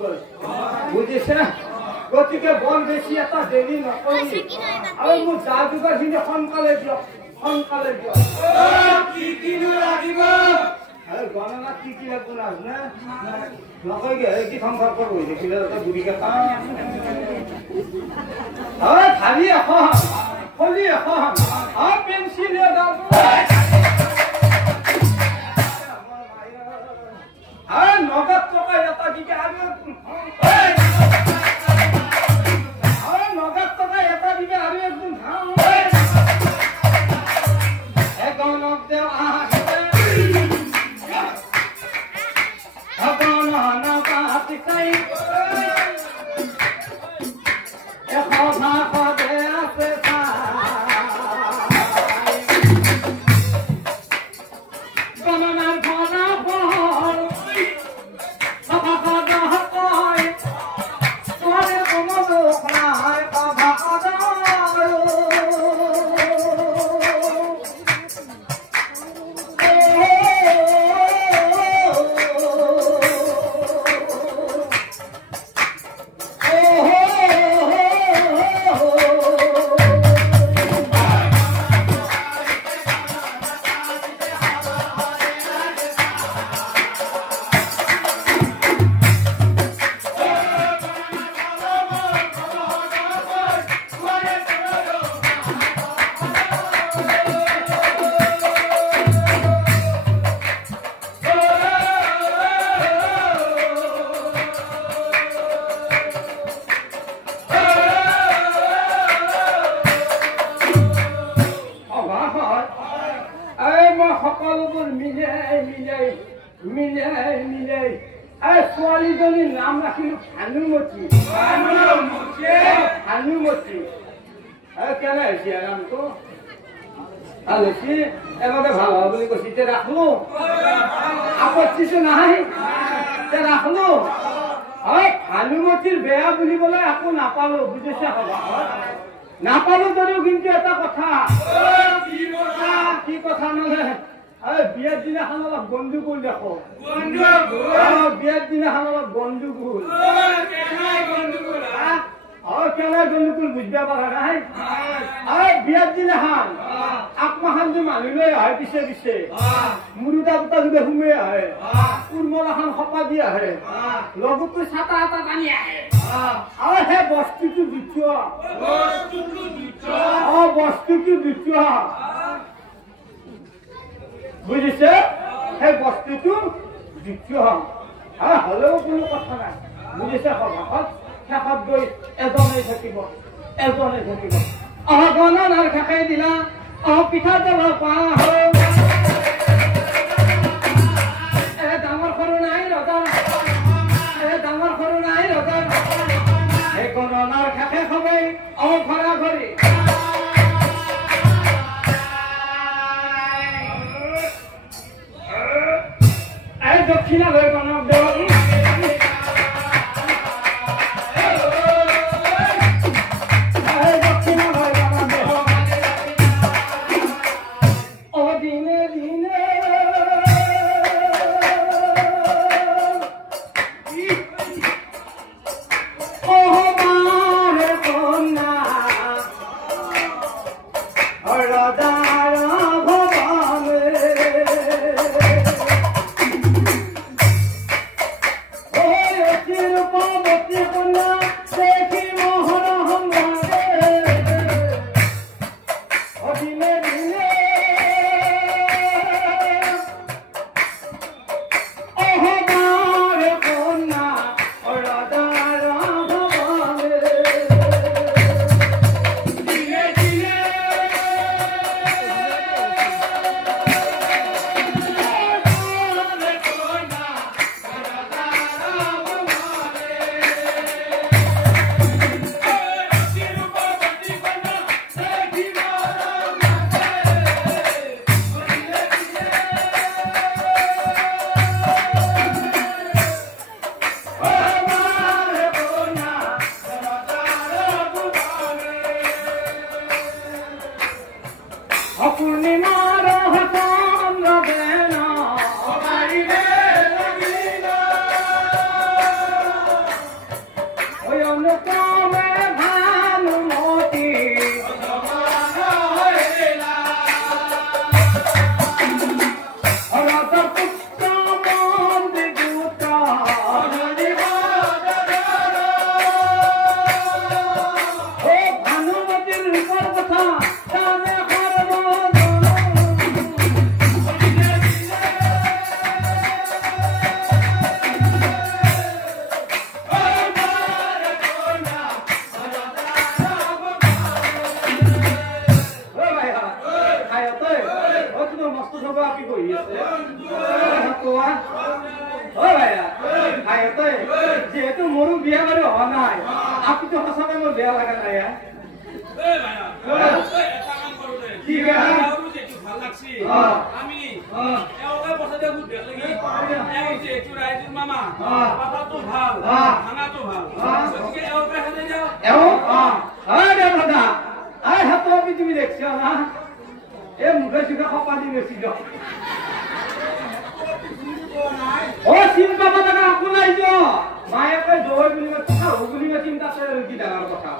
গ'ল বুজিছে গতিকে বৰ বেছি এটা দেৰি নকৰি আৰু মোৰ যা যোগাৰখিনি সোনকালে দিয়ক কি লাগিব গণনা কি লাগব না নকয়গে কি সংসাৰ কৰিব দেখিলে বুঢ়ী কেটা খালি এখন খলি এখন পেঞ্চিল নগদ টকা এটা দিকে আৰু নগদ টকা এটা দিকে আৰু একদম গণক দেও ছোৱালীজনীৰ নাম ৰাখিলো ভানুমতী কেনে হৈছে নামটো ভাল হৈছে এবাৰে ভাল হোৱা বুলি কৈছে এতিয়া ৰাখলো আপত্তিটো নাই এতিয়া ৰাখলো ভানুমতীৰ বেয়া বুলিবলৈ একো নাপালো বুজিছে নাপালো যদিও কিন্তু এটা কথা কি কথা মানে বিয়াৰ দিনাখন অলপ গণ্ডগোল দেখো বিয়াৰ দিনাখন অলপ গণ্ডগোল কেনে গণ্ডগোল বুজিব পৰা নাই বিয়াৰ দিনাখন আকমাখান যে মানুহ লৈ আহে পিছে পিছে মুৰুদা পুতা যদি সোমাই আহে কুৰমলাখান সপা দি আহে লগতো ছাতা এটা টানি আহে আৰু সেই বস্তুটো দ্বিতীয় বস্তুটো দ্বিতীয় বুজিছে সেই বস্তুটো দ্বিতীয় হলেও কোনো কথা নাই বুজিছে সভাত শেষত গৈ এজনে থাকিব গণনাৰ শেষে দিনা পিঠা তেল পা ডাঙৰ সৰু নাই ৰজা সেই গণনাৰ শেষে সময় ঘৰা ঘৰি দক্ষিণা লৈ গণক দেৱ ও ভাইয়া ভাই তই যেহেতু মোৰো বিয়া বাৰু হোৱা নাই আপুনিতো সঁচাকৈ মোৰ বেয়া লগা নাই কি বেয়া ভাল লাগছি আমি এওঁকে পঠাতে বহুত বেয়া লাগি এওঁ যেহেতু ৰাইজৰ মামা পাপাটো ভাল খানাটো ভাল গতিকে এওঁকে খালে যাওঁ এওঁ দে দাদা হাতত তুমি দেখছ না এই মুখে চুখে খপা দি গৈছিল ও চিন পাবা লগা একো নাই য মায়েকে জয় বুলি বুলি চিন্তা কৰে কি ডাঙৰ কথা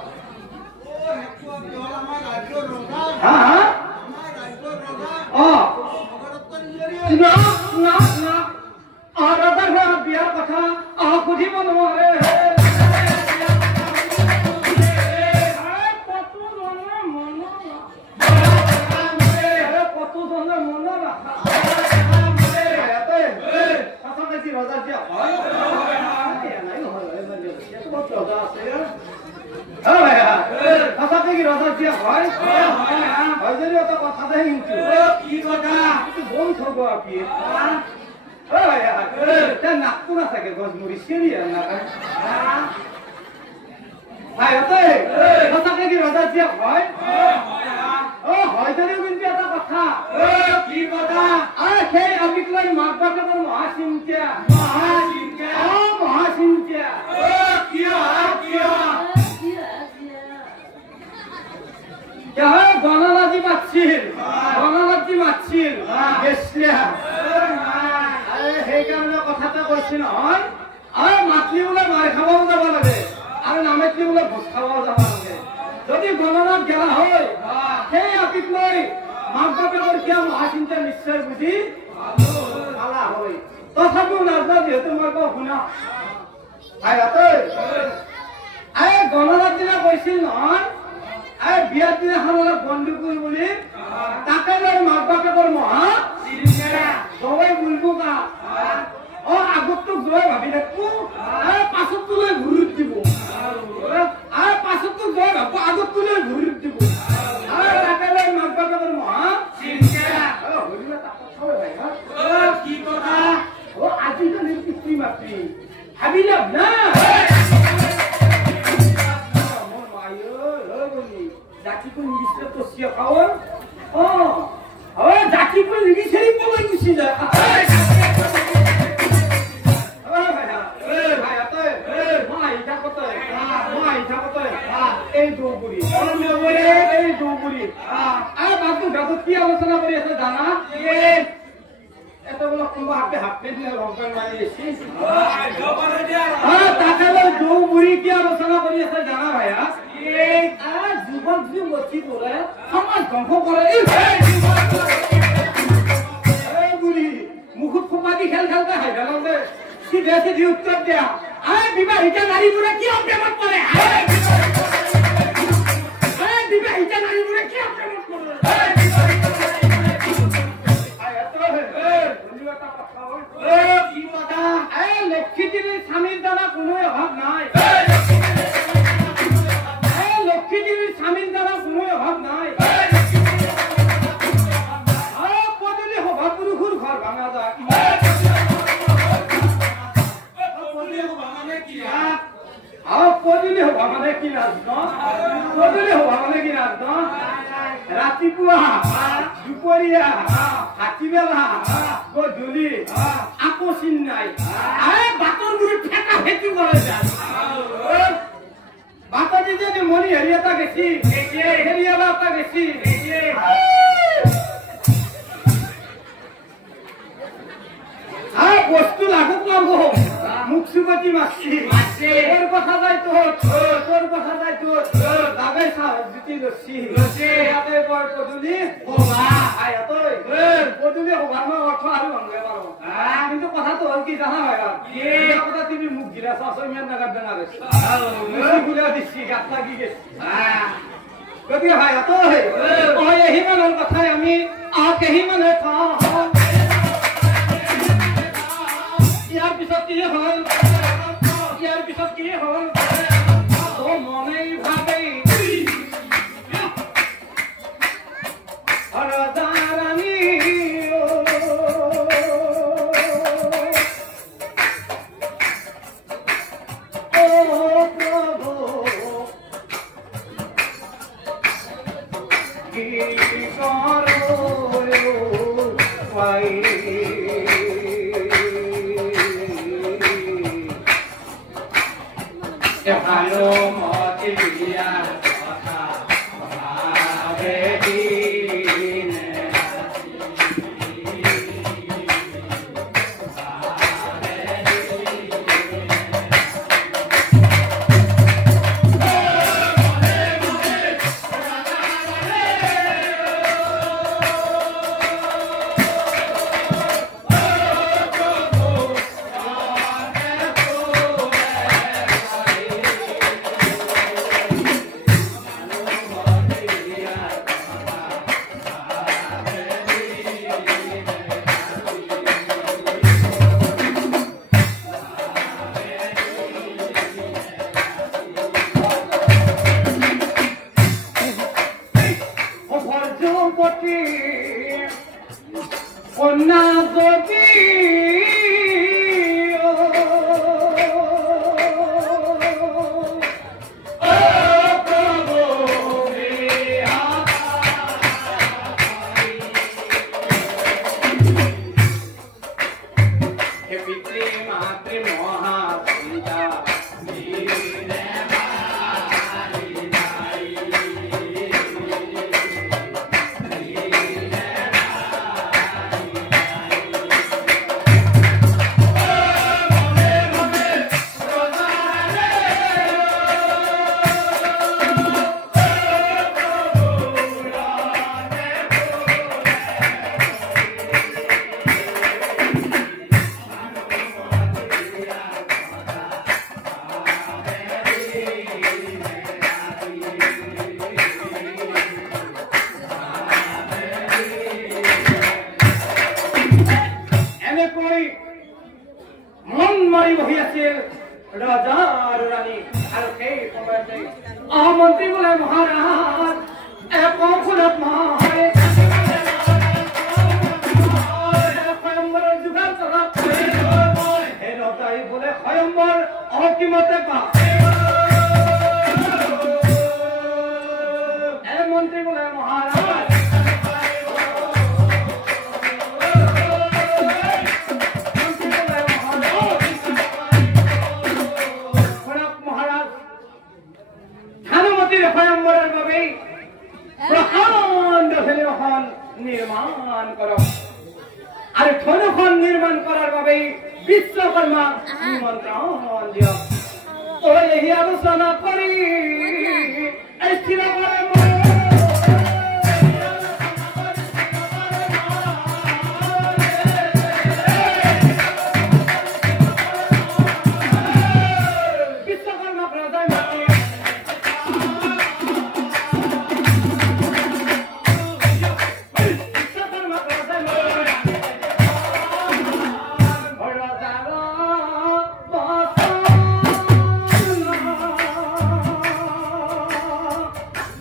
হা হা বিয়াৰ কথা সুধিব নোৱাৰে কতজনৰ মনৰ ৰজা দিয়া হয় কি ৰজা দিয়া হয় যদি এটা কথাতে কিন্তু কি কথা বন থব আপি নাকটো নাথাকে গছ মৰিছে সঁচাকে কি ৰজা দিয়া হয় হয় যদিও কিন্তু এটা কথা কি কথা সেই আমি মাক বাপেকৰ মহাচিন্তা মহাচিন্তা গণৰাজি মাতছিল সেইকাৰণে কথাটা কৈছে নহয় মাতলি বোলে মাৰ খাবও যাব লাগে আৰু নামেতলি বোলে ভোজ খাবও যাব লাগে যদি গণনাত গেলা হয় সেই আপীক লৈ মাক বাপেকৰ কিয় মহাচিন্তা নিশ্চয় বুজি পালা হয় তথাপিও নাজানো যিহেতু মই কওঁ শুনা গণনাৰ দিনা কৈছিল নহয় বিয়াৰ দিনাখন অলপ বন্ধু কৰি বুলি তাকে লৈ মাক বাপেকৰ মহা জয় বুলবো কা আগতটো জয় ভাবি থাকো পাছতটো লৈ ঘূৰি দিব পাছতটো জয় ভাবো আগতটো লৈ ঘূৰি দিব তাকে লৈ মাক বাপেকৰ মহা কি কথা আজিকালি পিতৃ মাতৃ ভাবি লাভ না জাতিটো নিবিচাৰে তো চিয়া খাওয়াৰ জাতিটো নিবিচাৰি পলাই গুচি যায় এই দৌবুৰী বাবু গাঁৱত কি আলোচনা কৰি আছে জানা এটা বোলে কোনোবা হাফ পেণ্ট ৰং পেণ্ট মাৰি তাকে দৌবুৰী কি আলোচনা কৰি আছে জানা ভাইয়া যুৱক যুৱতী কৰে সমাজ ধ্বংস কৰে মুখত খোপা দি খেল খেলতে হাই পেলাওঁতে চিধে চিধি উত্তৰ দিয়া বিবাহিতা নাৰীবোৰে কিয় প্ৰেমত পৰে বিবাহিতা নাৰীবোৰে কিয় প্ৰেমত পৰে লক্ষ্মী দেৱীৰ স্বামীৰ দ্বাৰা কোনো অভাৱ নাই লক্ষ্মী দেৱীৰ স্বামীৰ দ্বাৰা কোনো অভাৱ নাই পদূলি সভা পুৰুষৰ ঘৰ ভাঙা যায় পদূলি সভা মানে কি নাজানো পদূলি সভা মানে কি নাজানো ৰাতিপুৱা দুপৰীয়া হাতীবেলা গধূলি আকৌ চিন নাই বাটৰ গুৰিত ঠেকা ফেঁকি কৰে যায় বাটে যদি মনি হেৰি এটা গেছি হেৰিয়ালা এটা গেছি বস্তু লাগুক লাগো মুখ চুপতি মাছি তোর কথা যাই তোর কথা যাই তোর লাগাই সাহসী লসি পদূলি পদূলি সভাৰ মই অৰ্থ আৰু ভাঙিব পাৰো কিন্তু কথাটো হল কি জানা হয় কথা তুমি মুখ গিলা চাইছো ইমান নাগাদ বেনা গৈছে গুলা দিছি গাত লাগি গেছে গতিকে ভাই সিমানৰ কথাই আমি সিমানে ইয়াৰ পিছত কি হ'ল মনেই ভাবেই ৰজা ৰাণী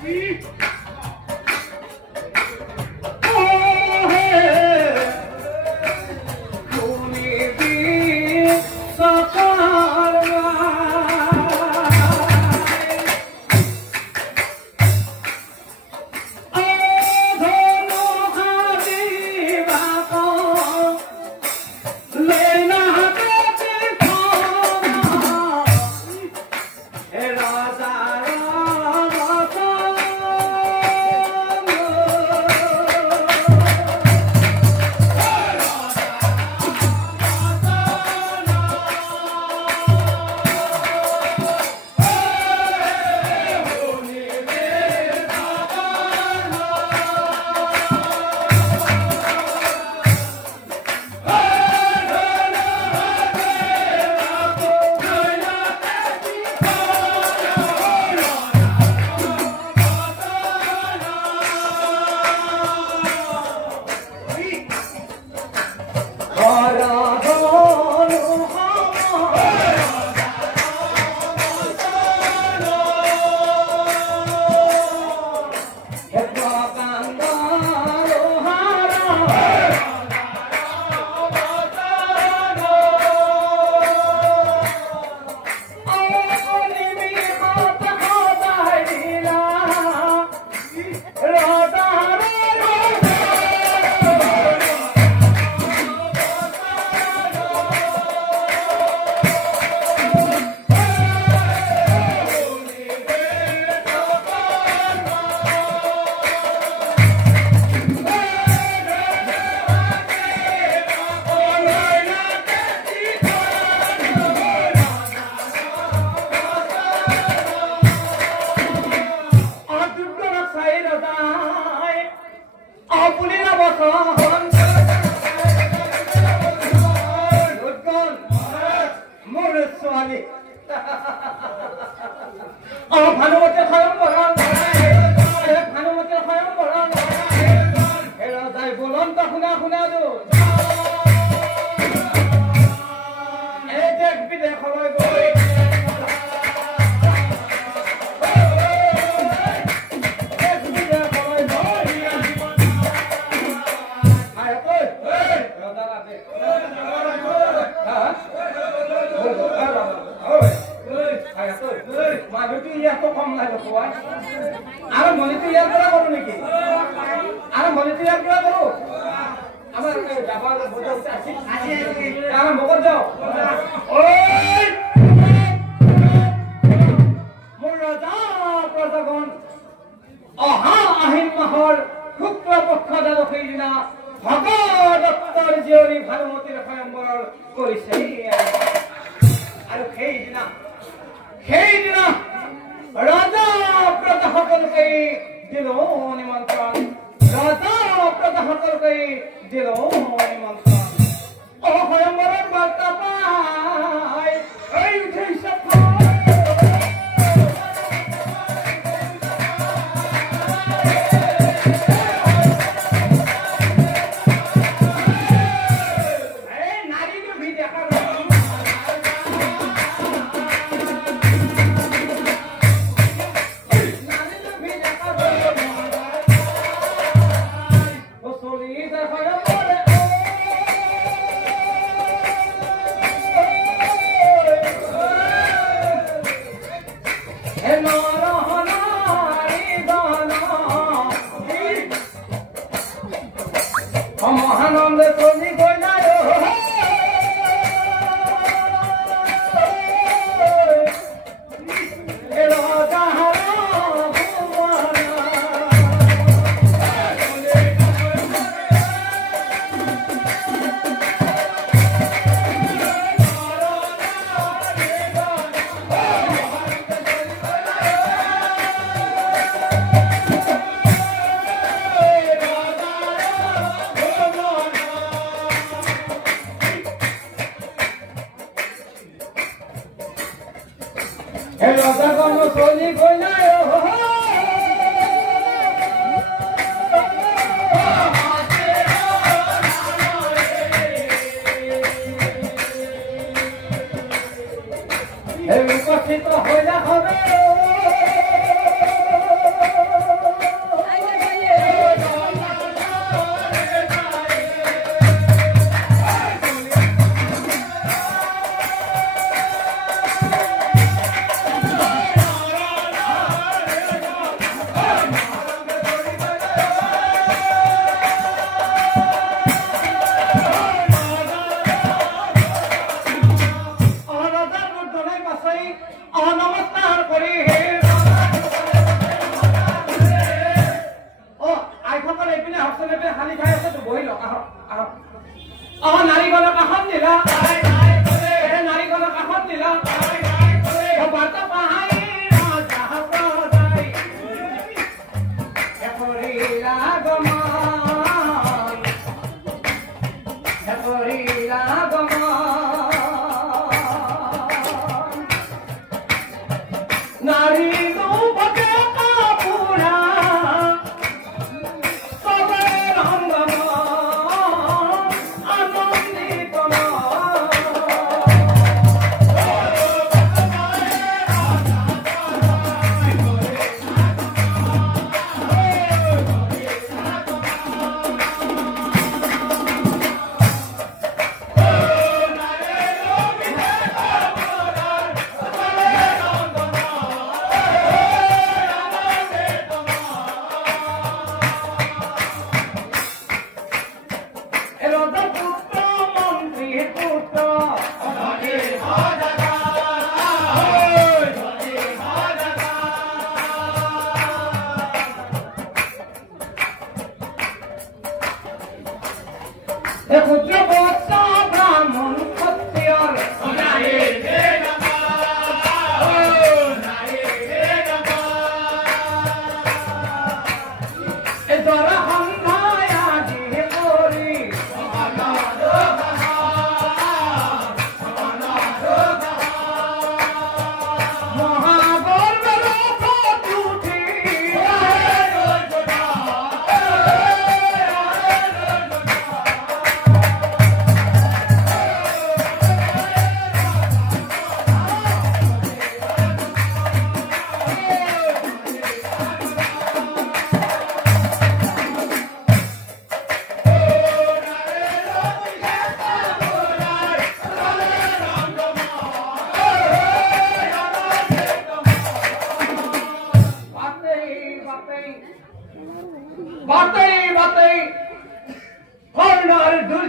Eat! আনি ভানুমতীৰ স্বয়ংবৰণ ভানুমতীৰ স্বয়ংবৰণ ৰজাই বলন্ত শুনা শুনালো এই দেশ বিদেশলৈ গৈ মানুহটো ইয়াতো কম নাই কোৱা আৰু মনিটো ইয়াৰ পৰা কৰো নেকি আৰু মনিটো ইয়াৰ পৰা কৰো আমাৰ যাবা বজাও আছে আৰু মগৰ যাও ওই মোৰ ৰজা প্ৰজাগণ অহা আহিন মাহৰ শুক্ল পক্ষ দ্বাদশীৰ দিনা ভগদত্তৰ জীয়ৰী ভানুমতীৰ স্বয়ংবৰণ কৰিছে আৰু সেইদিনা ৰাজা প্ৰজাসকলকে দিল নিমন্ত্ৰণ ৰাজা প্ৰজাসকলকে দিল নিমন্ত্ৰণ স্বয়ংবৰৰ বাৰ্তা পাই এই উঠিছে মহানন্দ তুমি গইনা ৰাজা গণ চলি গইনা উপস্থিত হইলা হবে নমস্কাৰ কৰি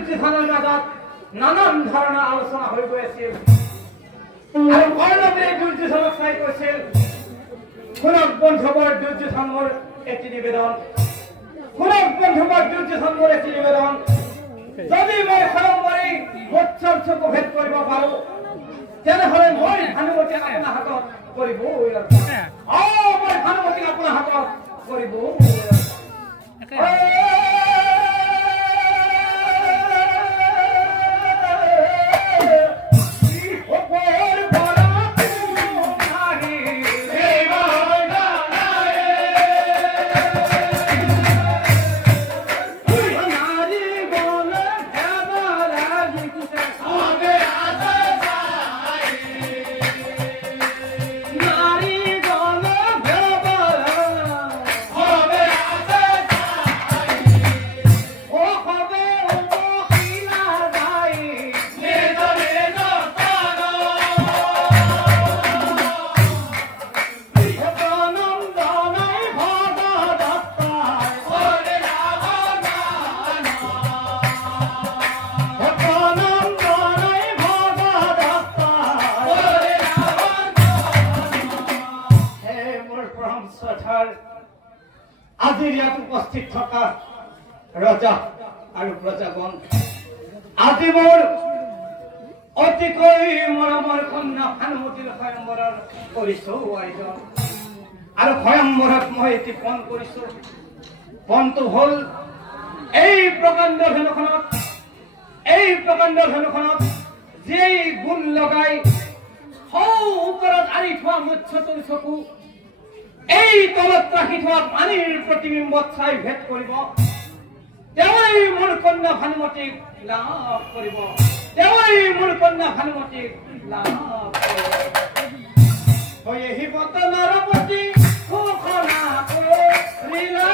দুৰ্যোধনৰ মাজত নানান ধৰণৰ আলোচনা হৈ গৈ আছিল আৰু কৰ্ণৱে দুৰ্যোধনক চাই কৈছিল শুনক বন্ধুবৰ দুৰ্যোধন মোৰ এটি নিবেদন শুনক বন্ধুবৰ দুৰ্যোধন মোৰ এটি নিবেদন যদি মই সৰম্বৰী মৎস্যৰ চকু ভেদ কৰিব পাৰো তেনেহ'লে মই ভানুমতী আপোনাৰ হাতত কৰিব মই ভানুমতী আপোনাৰ হাতত কৰিব আজিৰ ইয়াত উপস্থিত থকা ৰজা আৰু প্ৰজাগণ আজি মোৰ অতিকৈ মৰমৰ কন্যা ভানুমতীৰ স্বয়ম্বৰৰ কৰিছো আয়োজন আৰু স্বয়ম্বৰত মই এটি পণ কৰিছো পণটো হ'ল এই প্ৰকাণ্ড ধনুখনত যেই গুণ লগাই ওপৰত আনি থোৱা মৎস্যটোৰ চকু এই তলত ৰাখি থোৱা পানীৰ প্ৰতিবিম্বত চাই ভেদ কৰিব তেওঁই মোৰ কন্যা ভানুমতীক লাভ কৰিব তেওঁই মোৰ কন্যা ভানুমতীক লাভ কৰিব আহিব নৰপতি ঘোষণা কৰিলা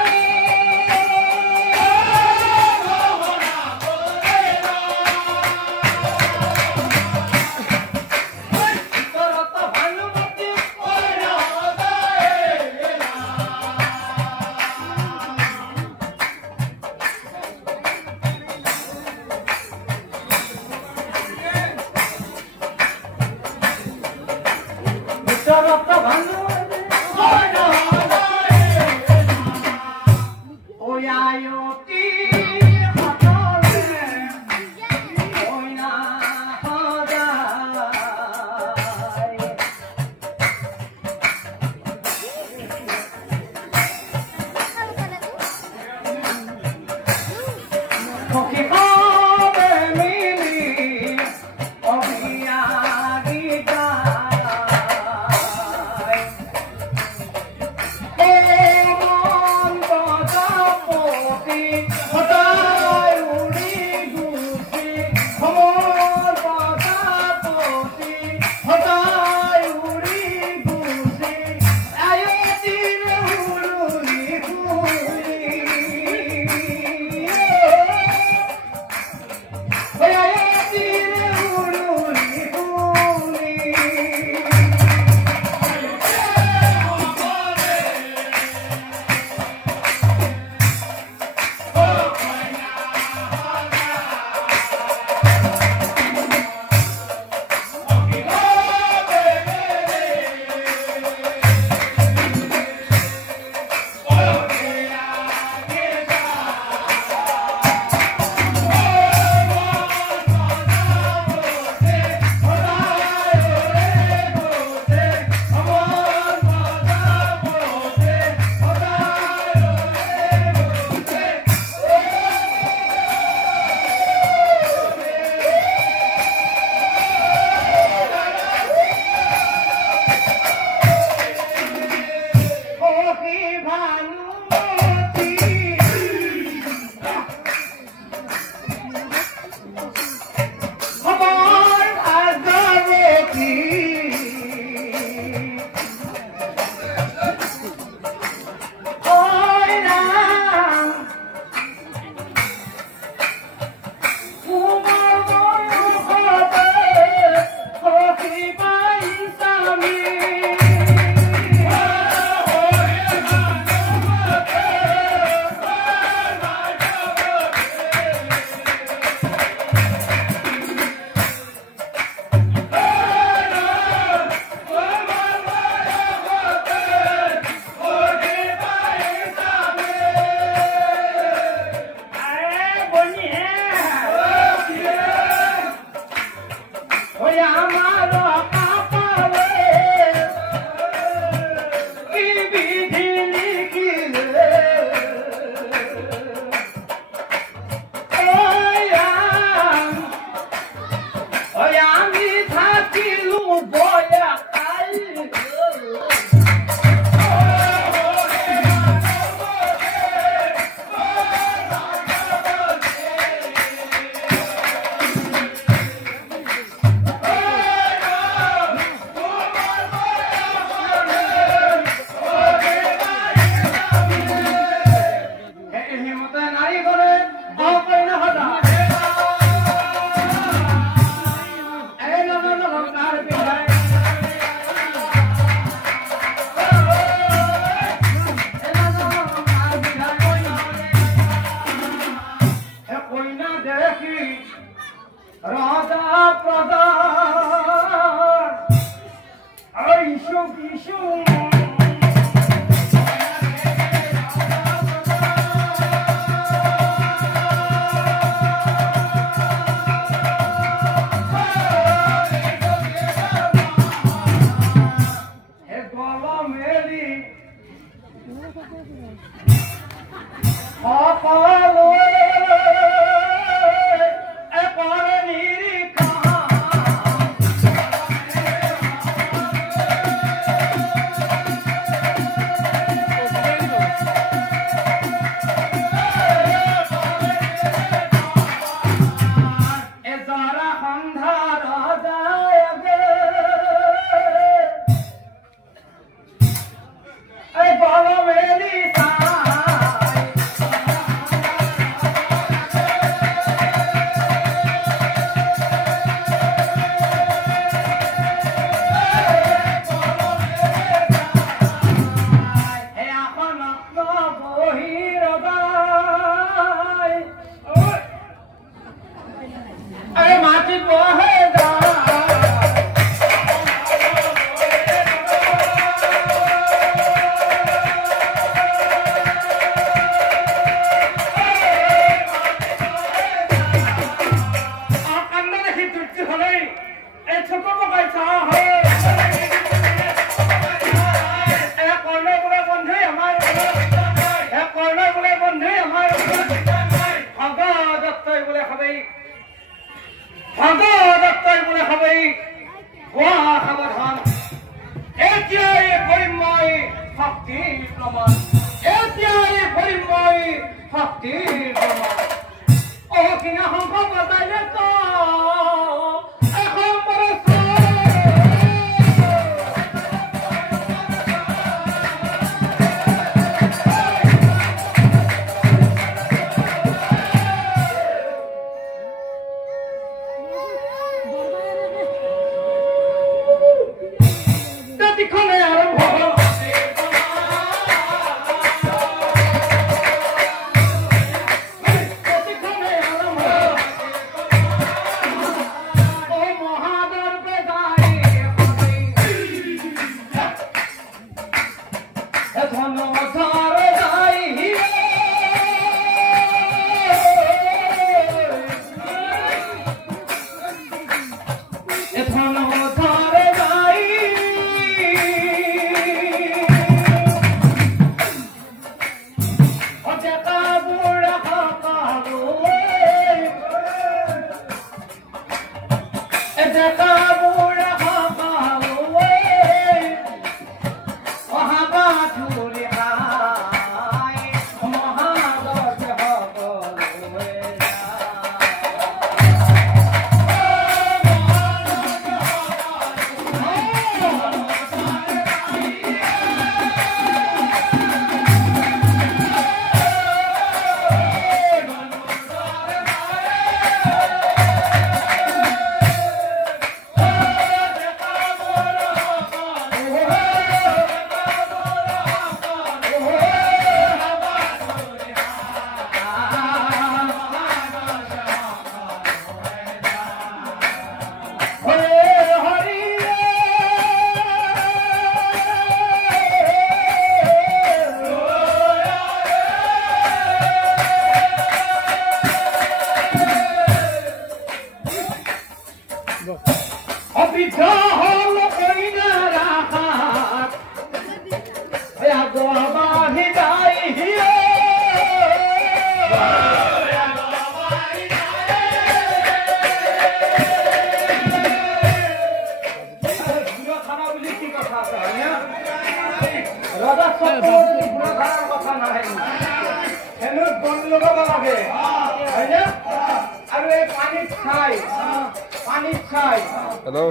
Hello.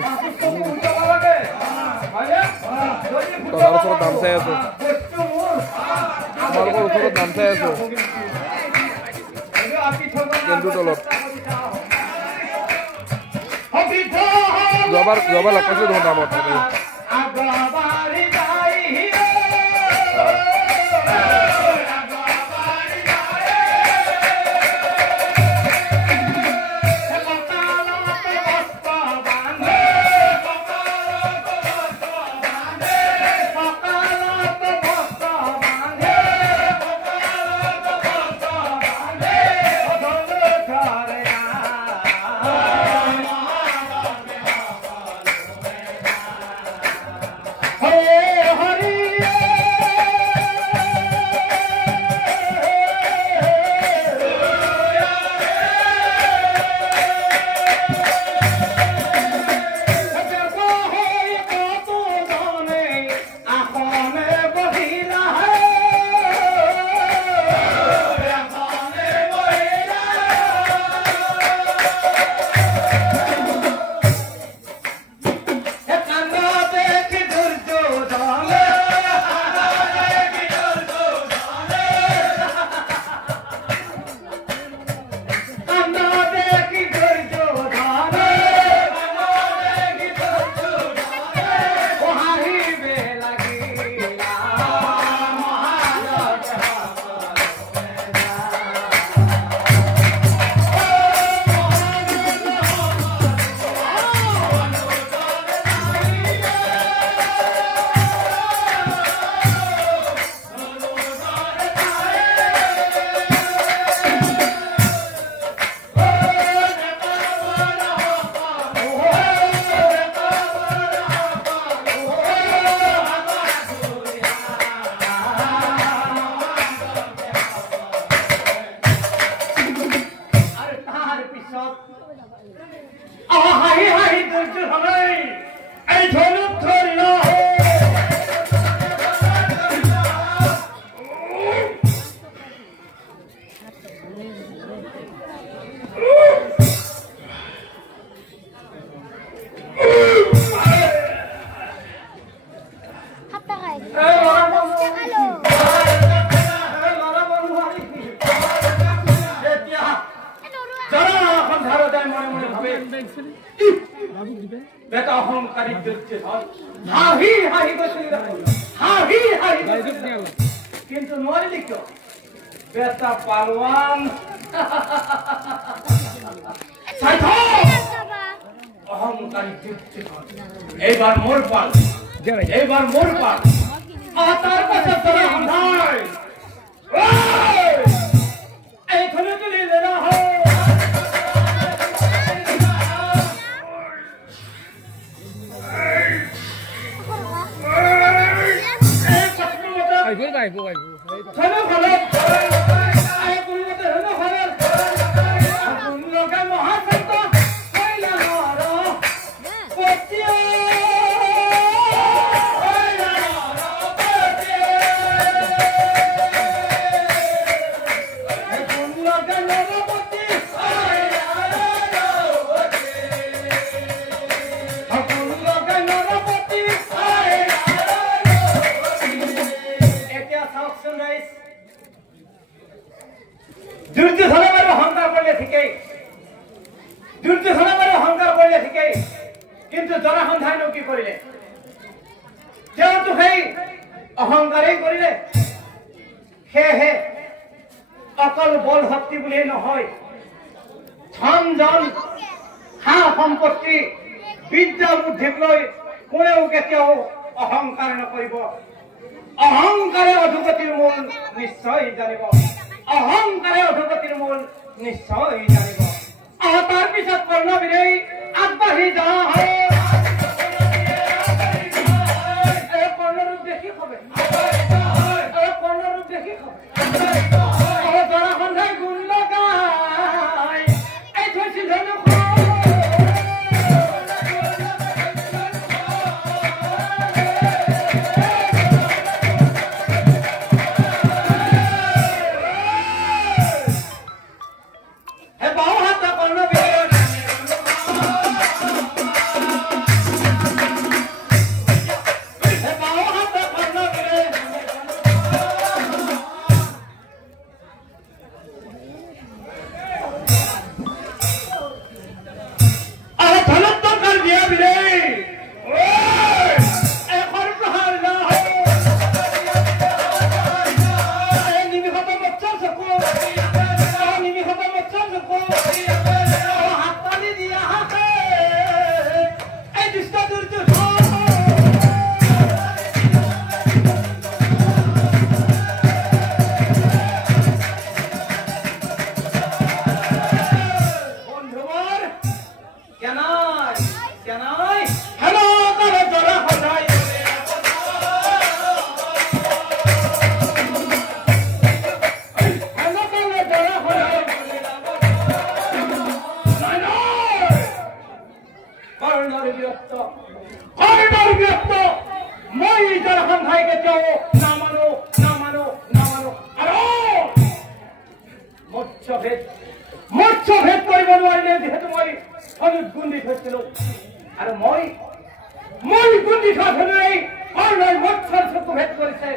Kalau suruh dalam saya tu. Kalau suruh dalam saya tu. Kendu tolong. Jabar lah kasih dua nama tu. কিন্তু নোৱাৰিলি কিয় বেটা পালৱান অহংকাৰী এইবাৰ মোৰ পাল তাৰ পাছত তৰা সন্ধাই এইখনে তুলি লেৰা হয় কিন্তু জনসন্ধান কি কৰিলে যেহেতু সেই অহংকাৰেই কৰিলে সেয়েহে অকল বল শক্তি বুলিয়েই নহয় ধন জন হা সম্পত্তি বিদ্যা বুদ্ধিক লৈ কোনেও কেতিয়াও অহংকাৰ নকৰিব অহংকাৰে অধোগতিৰ মূল নিশ্চয় জানিব অহংকাৰে অধোগতিৰ মূল নিশ্চয় জানিব তাৰ পিছত কৰ্ণবীৰেই আগবাঢ়ি যোৱা হয় ব্যস্ত মই ইটাৰ এখন ঠাই কেতিয়াও নামানো নামানো নামানো আৰু মৎস্যভেদ কৰিব নোৱাৰিলে যিহেতু মই অনুত গুণ দি থৈছিলো আৰু মই গুণ দি থোৱা ধৰণেই মৎস্যৰ চকু ভেদ কৰিছে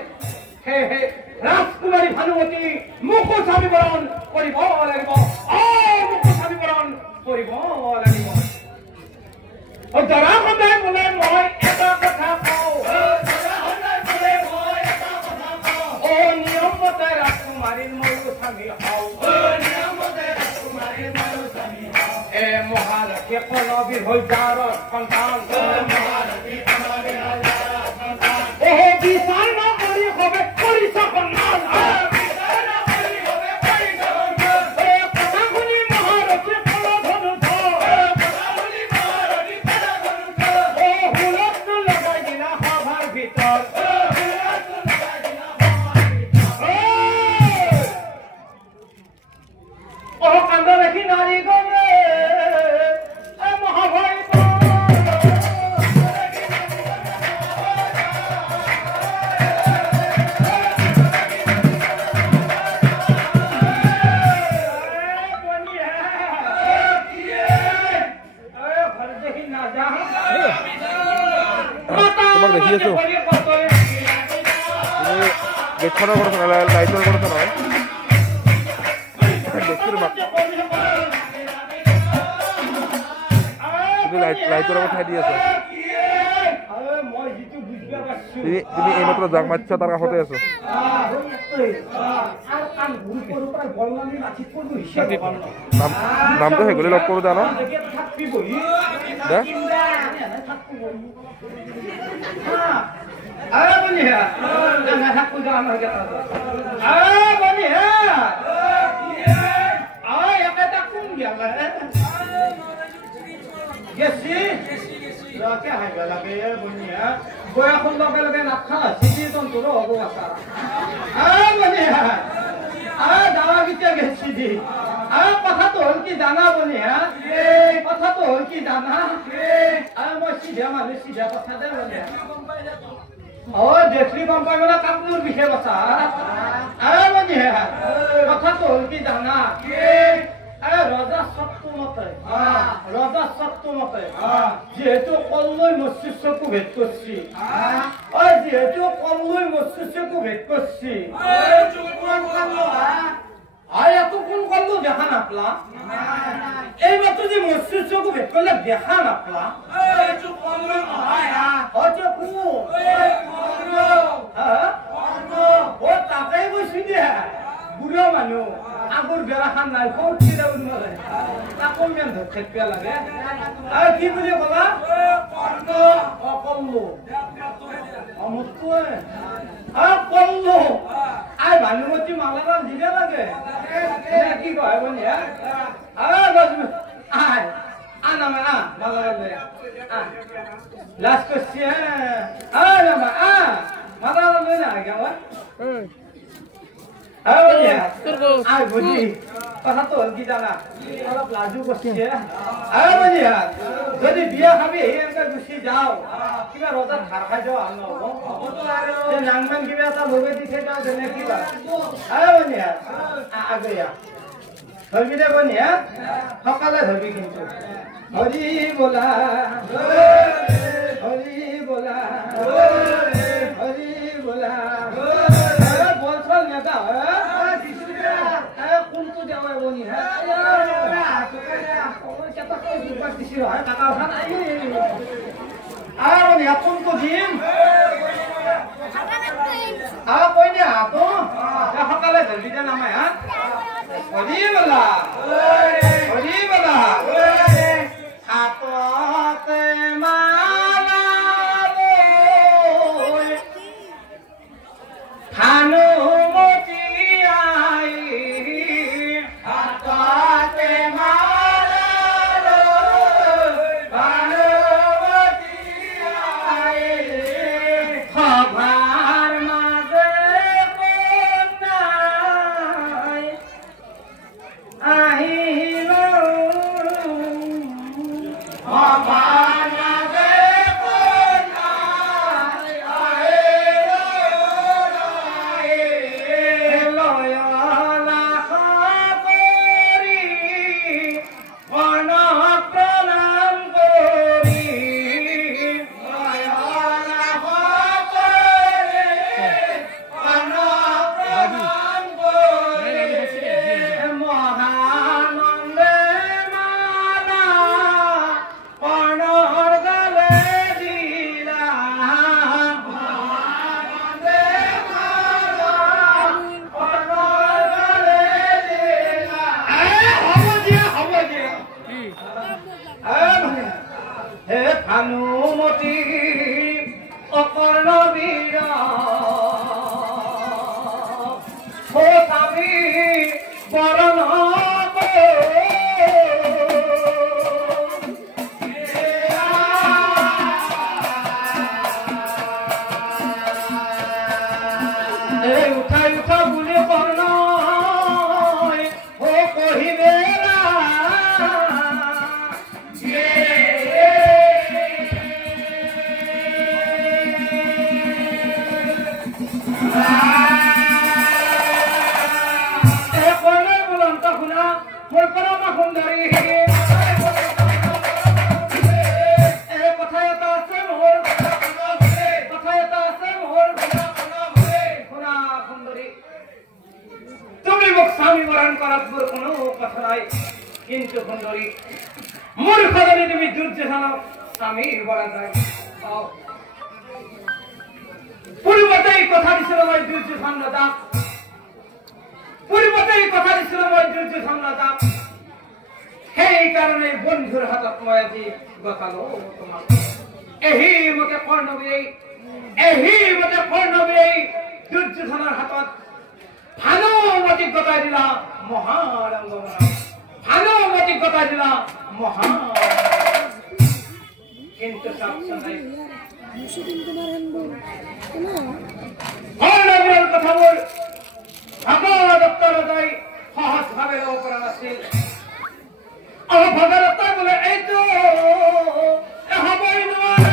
সেয়েহে ৰাজকুমাৰী ভানুমতী মোকো স্বামীবৰণ কৰিব লাগিব মোকো স্বামীবৰণ কৰিব লাগিব দৰাখনে বোলে মই এটা কথা কওঁ নিয়ম মতে ৰাজকুমাৰীৰ ময়ো স্বামী হওঁ মহাৰথী কলবীৰ হৈ যাৰ সন্তান বিচাৰ নকৰি হবে কৰিছ সন্মান কথা শুনি মহাৰথী কলধনু হুলস্থ লগাই দিলা সভাৰ ভিতৰত কান্দ দেখি নাৰী গলে মহাভয় তোমাক দেখি আছো গেটখনৰ কথা লাইটৰ কথা নহয় লাইটৰ কথা দি আছো তুমি এইমাত্ৰ জাক মাতিছা তাৰ কাষতে আছো নামটো সেইগলে লগ কৰো জানো বয়সৰ লগে লগে নাথা চিঠিৰ হ'ব দাৱা কেতিয়া গেছি দি কথাটো হ'ল কি জানা বনিয়া কথাটো হ'ল কি জানা মই চিধা মানুহ চিধা কথা দে বনিয়া দেখলি গম পাই মানে কাপোৰ বিষয়ে কথা বনিয়া কথাটো হ'ল কি জানা ৰজা সত্য মতে যিহেতু কল্লৈ মস্তিষ্ককো ভেদ করছি এত কোন কল্লো দেখা নাপলা এই মাত্র যে মস্তিষ্ককো ভেদ করলে দেখা নাপলা তাকে কৈছি দিয়া বুঢ়া মানুহ আগৰ বেৰাখান নাই তাকো মেন থাকিব লাগে আৰু কি বুলি কলা কল্লো কল্লো ভানুমতী মালাডাল দিব লাগে কি কয় বনিয়া নামে মালাডাল লাজ করছি মালাডাল লৈ না গাঁৱত কথাটো হ'ল কি জানা অলপ লাজু কৰিছে যদি বিয়া খাবি এনেকে গুচি যাওঁ কিবা ৰজাত ধাৰ খাই যাওঁ ভাল নহ'ব নাংমান কিবা এটা লগে দি থৈ যাওঁ যেনে কিবা বনিয়া আগয়া ধৰবি দে বনিয়া সকালে ধৰবি কিন্তু হৰি বোলা হৰি বোলা হৰি বোলা বল চল নেতা কোনটো দেওয়া বনি কোনটো দিম কই নে হাতো সকালে ধরবি দে নামাই হরি বলা হাততে মালা ভানুমতী আই হাততে মালা ভানুমতী আই সভাৰ মাজে কন্যাই আহিল ভানুমতি অকৰ্ণ বীৰা আমি বৰণ উঠাই উঠা বুলি বৰ্ণ কহিবে কিন্তু সুন্দরী মূর্খ যদি তুমি দুর্যোধনক স্বামীর বলা যায় পূর্বতেই কথা দিছিল মই দুর্যোধন দাদা পূর্বতেই কথা দিছিল মই দুর্যোধন দাদা সেই কারণে বন্ধুর হাতত মই আজি গতালো তোমাক এহি মতে কৰ্ণবীৰে দুৰ্যোধনৰ হাতত ভানুমতি গতাই দিলা মহাৰংগমনা ভানুমতি গতাই দিলা মহা কিন্তু কৰ্ণবীৰৰ কথাবোৰ ভগদত্ত ৰজাই সহজভাৱে ল'ব পৰা নাছিল আৰু ভগদত্তই বোলে এইটো হ'বই নোৱাৰে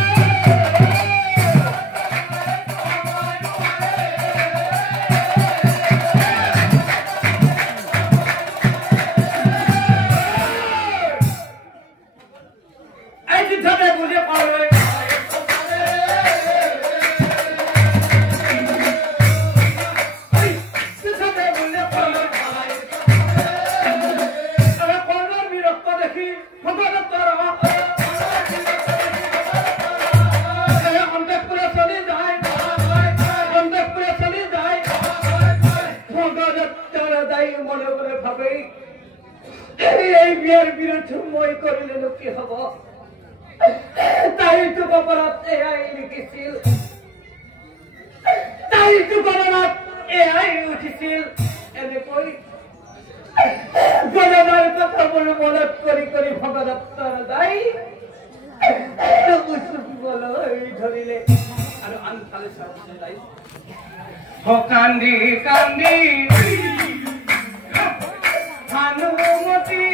কান্দি কান্দি ভানুমতি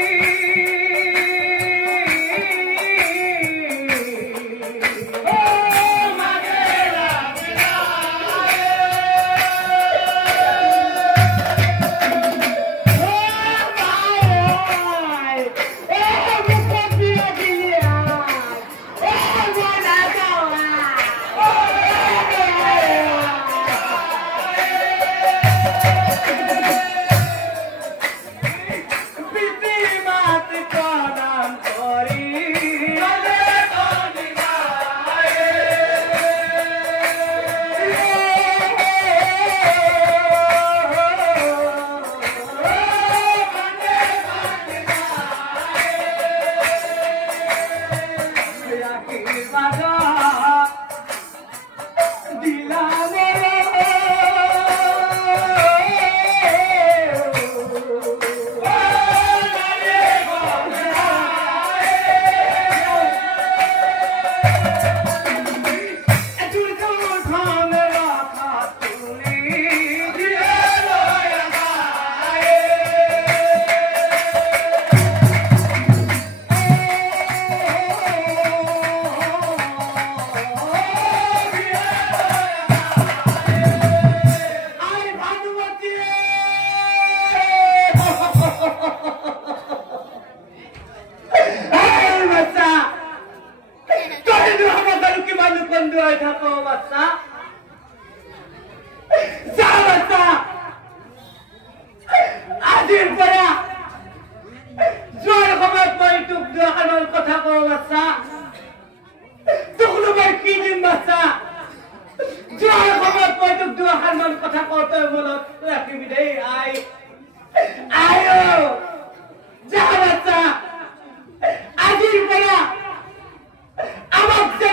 আমাক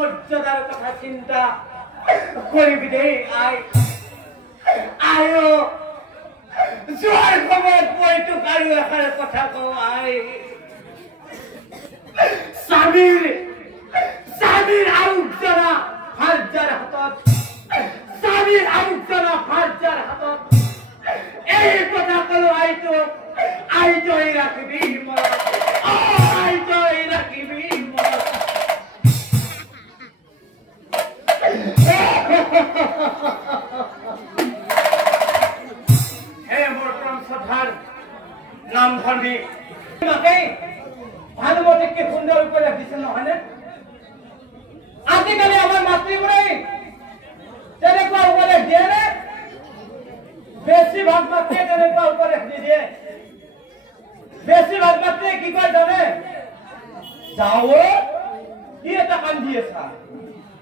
মৰ্যাদাৰ কথা চিন্তা কৰিবি দেই আই আয়ো যোৱাৰ সময়ত মই তোক আৰু এষাৰ কথা কওঁ আই স্বামীৰ আউজনা ভাৰ্যাৰ হাতত স্বামীৰ আউজনা ভাৰ্যাৰ হাতত এই কথা কলো আইতই ৰাখিবি মনত আইতই ৰাখিবি মনত হে মোৰ প্ৰাণ শ্ৰদ্ধাৰ নাম ধৰ্মী ভানুমতীকে সুন্দৰ ৰূপে ৰাখিছে নহয়নে আজিকালি আমাৰ মাতৃবোৰে তেনেকুৱা উপদেশ দিয়ে নে বেছিভাগ মাতৃয়ে তেনেকুৱা উপদেশ নিদিয়ে বেছিভাগ মাতৃয়ে কি কয় জানে যাও কি এটা কান্দি আছা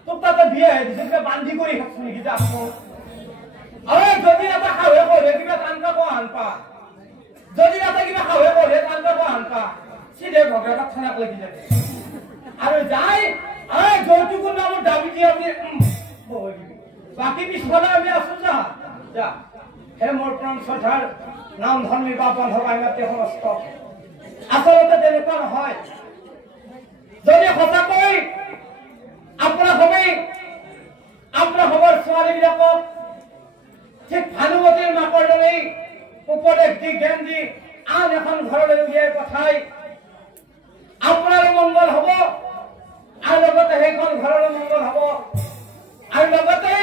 তোক তাতে বিয়া হে দিছে বান্ধি কৰি খাইছো নেকি যাক যদি এটা খাৱে কৰে কিবা টানকা কো আনপা যদি এটা কিবা খাৱে কৰে টানকা কো আনপা সিধে ভগৱানক থানাক লাগি যাবে আৰু যাই যৌতুকৰ নামত দাবী দিয়ে আপুনি বাকী পিছফালে আমি আছো যা হে মোৰ প্ৰাণ শ্ৰদ্ধাৰ নাম ধৰ্মী বা বন্ধু বান্ধৱী সমস্ত আচলতে তেনেকুৱা নহয় যদি সঁচাকৈ আপোনাৰ সবৰ ছোৱালীবিলাকক ঠিক ভানুমতীৰ মাকৰ দৰে উপদেশ দি জ্ঞান দি আন এখন ঘৰলৈ উলিয়াই পঠাই আপোনাৰো মংগল হ'ব আৰু লগতে সেইখন ঘৰৰো মংগল হ'ব আৰু লগতে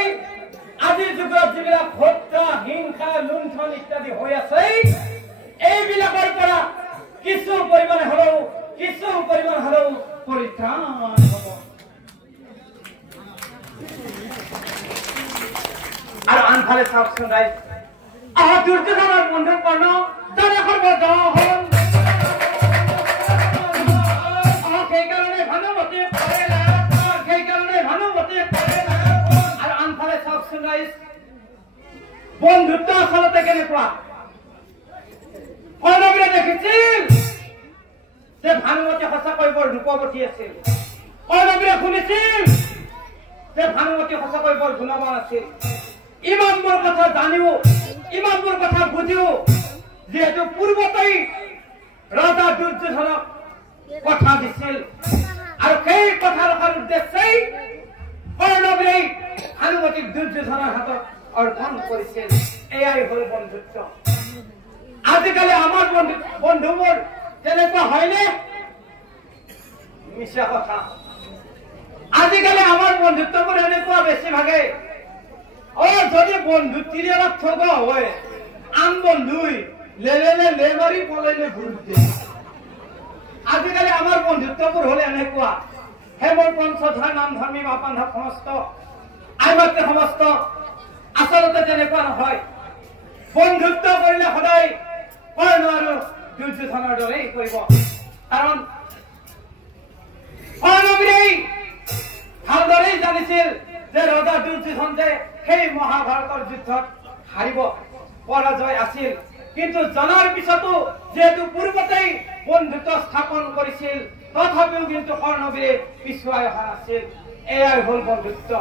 আজিৰ যুগত যিবিলাক হত্যা হিংসা লুণ্ঠন ইত্যাদি হৈ আছে এইবিলাকৰ পৰা কিছু পৰিমাণ হ'লেও পৰিত্ৰাণ হ'ব আৰু আনফালে চাওকচোন ৰাইজ দুৰ্যোধনৰ বন্ধু কৰ্ণ দশৰথৰ দহন সেইকাৰণে ভানুমতীয়ে আৰু আনফালে চাওকচোন ৰাইজ বন্ধুত্ব আচলতে কেনেকুৱা কৰ্ণবীৰে দেখিছিল যে ভানুমতী সঁচাকৈ বৰ ৰূপৱতী আছিল কৰ্ণবীৰে শুনিছিল যে ভানুমতী সঁচাকৈ বৰ গুণৱান আছিল ইমানবোৰ কথা জানিও ইমানবোৰ কথা বুজিও যিহেতু পূৰ্বতেই ৰজা দুৰ্যোধনক কথা দিছিল আৰু সেই কথা ৰখাৰ উদ্দেশ্যেই কৰ্ণবীৰে ভানুমতীক দুৰ্যোধনৰ হাতত অৰ্পণ কৰিছিল এয়াই হল বন্ধুত্ব আজিকালি আমাৰ বন্ধুবোৰ তেনেকুৱা হয়নে মিছা কথা আজিকালি আমাৰ বন্ধুত্ববোৰ এনেকুৱা বেছিভাগে যদি বন্ধু তিৰিয়ালত থকা হয় আন বন্ধুই লে মাৰি পলাইলে ভুল দিয়ে আজিকালি আমাৰ বন্ধুত্ববোৰ হলে এনেকুৱা হে মোৰ পঞ্চধাৰ নাম ধৰ্মী বা বান্ধৱ সমস্ত আইমাতৃ সমস্ত আচলতে তেনেকুৱা নহয় বন্ধুত্ব কৰিলে সদায় কৰ্ণ আৰু দুৰ্যোধনৰ দৰেই কৰিব কাৰণ কৰ্ণবীৰে ভালদৰেই জানিছিল যে ৰজা দুৰ্যোধন যে সেই মহাভাৰতৰ যুদ্ধত হাৰিব পৰাজয় আছিল কিন্তু জনাৰ পিছতো যেহেতু পূৰ্বতেই বন্ধুত্ব স্থাপন কৰিছিল তথাপিও কিন্তু কৰ্ণবীৰে পিছুৱাই অহা নাছিল এয়াই হল বন্ধুত্ব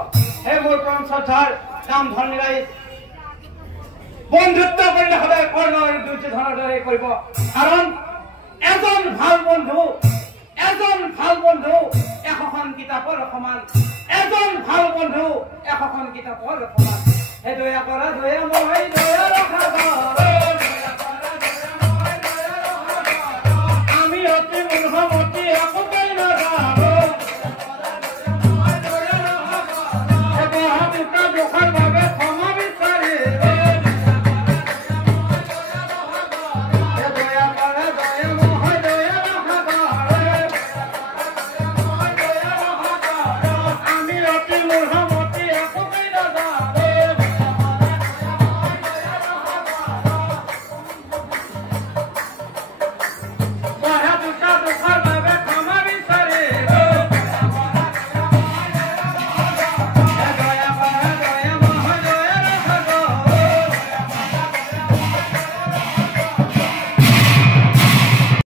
হে মোৰ প্ৰাণ শ্ৰদ্ধাৰ নাম ধৰ্মী ৰাইজ বন্ধুত্ব কৰিলে সদায় কৰ্ণ আৰু দুৰ্যোধনৰ দৰে কৰিব কাৰণ এজন ভাল বন্ধু এখন কিতাপৰ সমান এজন ভাল বন্ধু এখন কিতাপৰ সমান হে দয়া কৰা দয়া মই দয়া ৰখা